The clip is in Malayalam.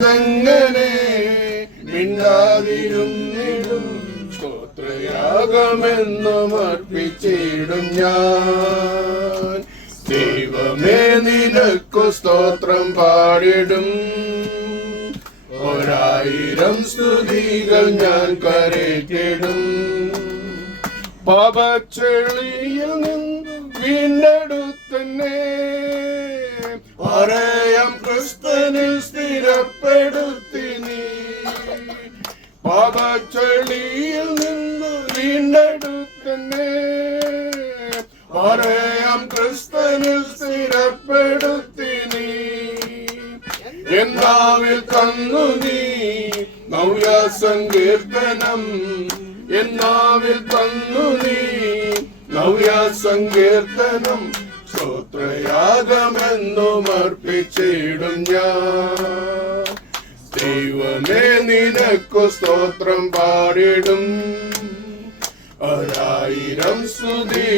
അങ്ങനെ മിണ്ടാതിരുന്നിടും സ്തോത്രയാഗമെന്നും അർപ്പിച്ചിടും ഞാൻ. ദൈവമേ നിനക്കു സ്തോത്രം പാടിടും, 1000 സ്തുതികൾ ഞാൻ കരയ്ക്കിടും. പാപച്ചെളിയിൽ നിന്ന് വീണ്ടെടുത്തന്നെ പറയാം ക്രിസ്തുവിൽ സ്ഥിരപ്പെടുത്തി നീ. പാപച്ചെളിയിൽ നിന്ന് വീണ്ടെടുത്തന്നെ പറയാം ക്രിസ്തുവിൽ സ്ഥിരപ്പെടുത്തി നീ. എന്നാവിൽ തന്നു നീ നവ്യ സങ്കീർത്തനം, എന്നാവിൽ തന്നു നീ നവ്യ സങ്കീർത്തനം. സ്തോത്രയാഗമെന്നും അർപ്പിച്ചിടും ഞാൻ. ദൈവമേ നിനക്കു സ്തോത്രം പാടിടും, 1000 സ്തുതി